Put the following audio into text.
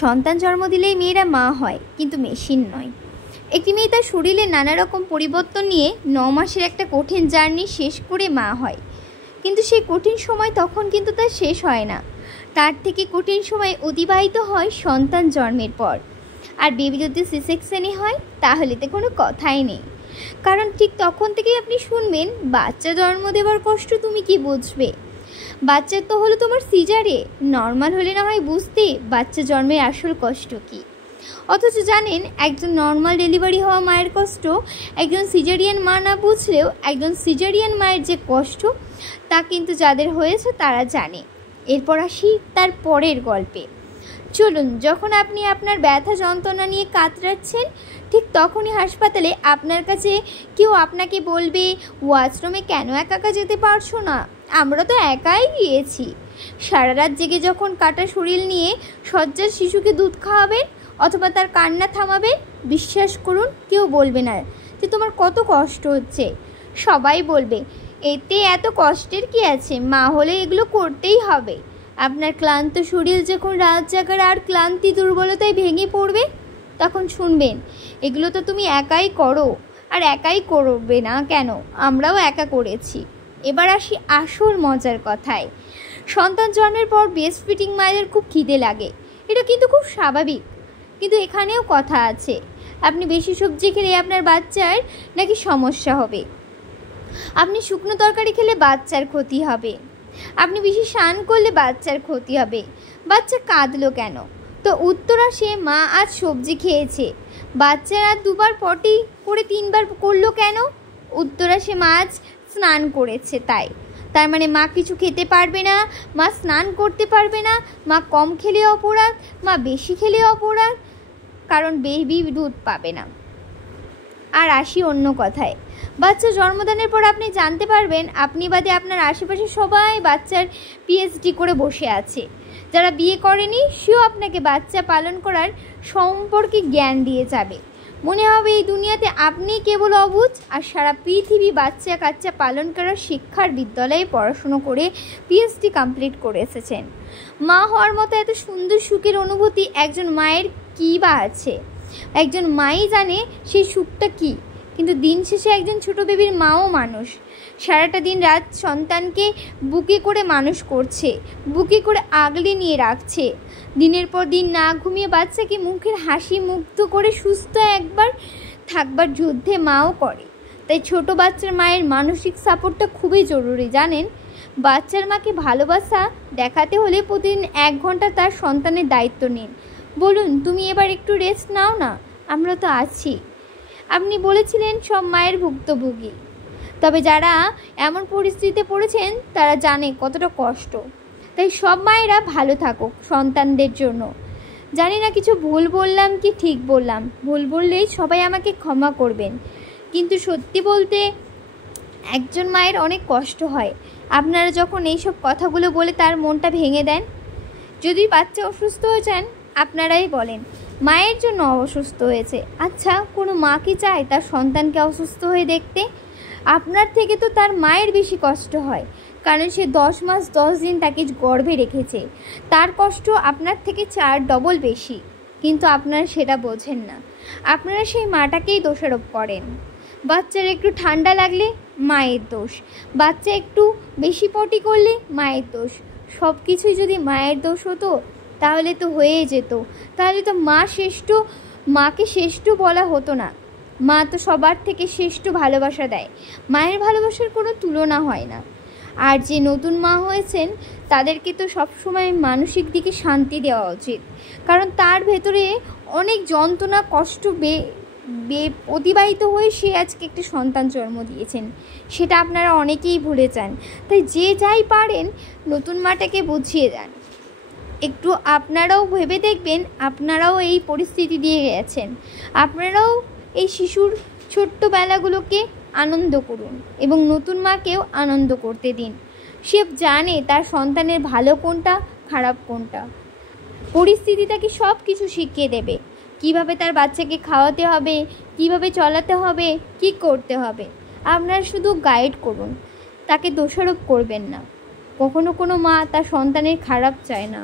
সন্তান জন্ম দিলেই মেয়েরা মা হয়, কিন্তু মেশিন নয়। একটি মেয়ে তার শরীরে নানা রকম পরিবর্তন নিয়ে 9 মাসের একটা কঠিন জার্নি শেষ করে মা হয়, কিন্তু সেই কঠিন সময় তখন কিন্তু তার শেষ হয় না। তার থেকে কঠিন সময় অতিবাহিত হয় সন্তান জন্মের পর। আর বেবি যদি সি সেকশনে হয় তাহলে তো কোনো কথাই নেই, কারণ ঠিক তখন থেকেই আপনি শুনবেন বাচ্চা জন্ম দেওয়ার কষ্ট তুমি কি বুঝবে। বাচ্চার তো হলো তোমার সিজারে, নর্মাল হলে না হয় বুঝতে বাচ্চা জন্মের আসল কষ্ট কী। অথচ জানেন, একজন নর্মাল ডেলিভারি হওয়া মায়ের কষ্ট একজন সিজারিয়ান মা না বুঝলেও একজন সিজারিয়ান মায়ের যে কষ্ট তা কিন্তু যাদের হয়েছে তারা জানে। এরপর আসি তার পরের গল্পে। চলুন, যখন আপনি আপনার ব্যথা যন্ত্রণা নিয়ে কাতরাচ্ছেন, ঠিক তখনই হাসপাতালে আপনার কাছে কেউ আপনাকে বলবে, ওয়াশরুমে কেন একা একা যেতে পারছো না, আমরা তো একাই গিয়েছি। সারা রাত জেগে যখন কাটা শরীর নিয়ে শয্যার শিশুকে দুধ খাওয়াবেন অথবা তার কান্না থামাবেন, বিশ্বাস করুন কেউ বলবে না যে তোমার কত কষ্ট হচ্ছে। সবাই বলবে, এতে এত কষ্টের কি আছে, মা হলে এগুলো করতেই হবে। আপনার ক্লান্ত শরীর যখন রাত জাগার আর ক্লান্তি দুর্বলতায় ভেঙে পড়বে, তখন শুনবেন, এগুলো তো তুমি একাই করো, আর একাই করবে না কেন, আমরাও একা করেছি। এবার আসি আসল মজার কথায়। সন্তান জন্মের পর ব্রেস্ট ফিডিং মায়েদের খুব খিদে লাগে, এটা কিন্তু খুব স্বাভাবিক। কিন্তু এখানেও কথা আছে, আপনি বেশি সবজি খেলে আপনার বাচ্চার নাকি সমস্যা হবে, আপনি শুকনো তরকারি খেলে বাচ্চার ক্ষতি হবে, আপনি বেশি স্নান করলে বাচ্চার ক্ষতি হবে। বাচ্চা কাঁদলো কেন? তো উত্তর আসে, মা আজ সবজি খেয়েছে। বাচ্চার আর 2 বার পটি করে 3 বার করলো কেন? উত্তর আসে, মা আজ স্নান করেছে তাই। তার মানে মা কিছু খেতে পারবে না, মা স্নান করতে পারবে না, মা কম খেলে অপরাধ, মা বেশি খেলে অপরাধ, কারণ বেবি দুধ পাবে না। আর আসি অন্য কথায়, বাচ্চা জন্মদানের পর আপনি জানতে পারবেন আপনি বাদে আপনার আশেপাশে সবাই বাচ্চার পিএইচডি করে বসে আছে। যারা বিয়ে করেনি সেও আপনাকে বাচ্চা পালন করার সম্পর্কে জ্ঞান দিয়ে যাবে। মনে হবে এই দুনিয়াতে আপনি কেবল অবুঝ, আর সারা পৃথিবী বাচ্চা কাচ্চা পালন করার শিক্ষার বিদ্যালয়ে পড়াশুনো করে পিএইচডি কমপ্লিট করে এসেছেন। মা হওয়ার মতো এত সুন্দর সুখের অনুভূতি একজন মায়ের কী বা আছে, একজন মাই জানে সেই সুখটা কী। কিন্তু দিন শেষে একজন ছোট বেবির মাও মানুষ, সারাটা দিন রাত সন্তানকে বুকে করে মানুষ করছে, বুকে করে আগলে নিয়ে রাখছে, দিনের পর দিন না ঘুমিয়ে বাচ্চাকে মুখের হাসি মুগ্ধ করে সুস্থ একবার থাকবার যুদ্ধে মাও করে। তাই ছোট বাচ্চার মায়ের মানসিক সাপোর্টটা খুবই জরুরি। জানেন, বাচ্চার মাকে ভালোবাসা দেখাতে হলে প্রতিদিন 1 ঘন্টা তার সন্তানের দায়িত্ব নিন। বলুন, তুমি এবার একটু রেস্ট নাও না, আমরা তো আছি। আপনি বলেছিলেন সব মায়ের ভুক্তভোগী, তবে যারা এমন পরিস্থিতিতে পড়েছেন তারা জানে কতটা কষ্ট। তাই সব মায়েরা ভালো থাকুক সন্তানদের জন্য। জানি না কিছু ভুল বললাম কি ঠিক বললাম, ভুল বললেই সবাই আমাকে ক্ষমা করবেন। কিন্তু সত্যি বলতে একজন মায়ের অনেক কষ্ট হয়। আপনারা যখন এইসব কথাগুলো বলে তার মনটা ভেঙে দেন। যদি বাচ্চা অসুস্থ হয়ে যান, আপনারাই বলেন মায়ের জন্য অসুস্থ হয়েছে। আচ্ছা, কোনো মা কি চায় তার সন্তানকে অসুস্থ হয়ে দেখতে? আপনার থেকে তো তার মায়ের বেশি কষ্ট হয়, কারণ সে 10 মাস 10 দিন তাকে গর্ভে রেখেছে। তার কষ্ট আপনার থেকে 4 ডবল বেশি, কিন্তু আপনারা সেটা বোঝেন না। আপনারা সেই মাটাকেই দোষারোপ করেন। বাচ্চার একটু ঠান্ডা লাগলে মায়ের দোষ, বাচ্চা একটু বেশি পটি করলে মায়ের দোষ। সব কিছুই যদি মায়ের দোষ হতো তাহলে তো হয়ে যেত, তাহলে তো মাকে শ্রেষ্ঠ বলা হতো না। মা তো সবার থেকে শ্রেষ্ঠ ভালোবাসা দেয়, মায়ের ভালোবাসার কোনো তুলনা হয় না। আর যে নতুন মা হয়েছেন তাদেরকে তো সবসময় মানসিক দিকে শান্তি দেওয়া উচিত, কারণ তার ভেতরে অনেক যন্ত্রণা কষ্ট অতিবাহিত হয়ে সে আজকে একটি সন্তান জন্ম দিয়েছেন, সেটা আপনারা অনেকেই ভুলে যান। তাই যে যাই পারেন নতুন মাটাকে বুঝিয়ে দেন। একটু আপনারাও ভেবে দেখবেন, আপনারাও এই পরিস্থিতি দিয়ে গেছেন, আপনারাও এই শিশুর ছোট্টবেলাগুলোকে আনন্দ করুন এবং নতুন মাকেও আনন্দ করতে দিন। সে জানে তার সন্তানের ভালো কোনটা খারাপ কোনটা, পরিস্থিতি তাকে সব কিছু শিখিয়ে দেবে। কিভাবে তার বাচ্চাকে খাওয়াতে হবে, কিভাবে চলাতে হবে, কি করতে হবে। আপনারা শুধু গাইড করুন, তাকে দোষারোপ করবেন না। কখনো কোনো মা তার সন্তানের খারাপ চায় না।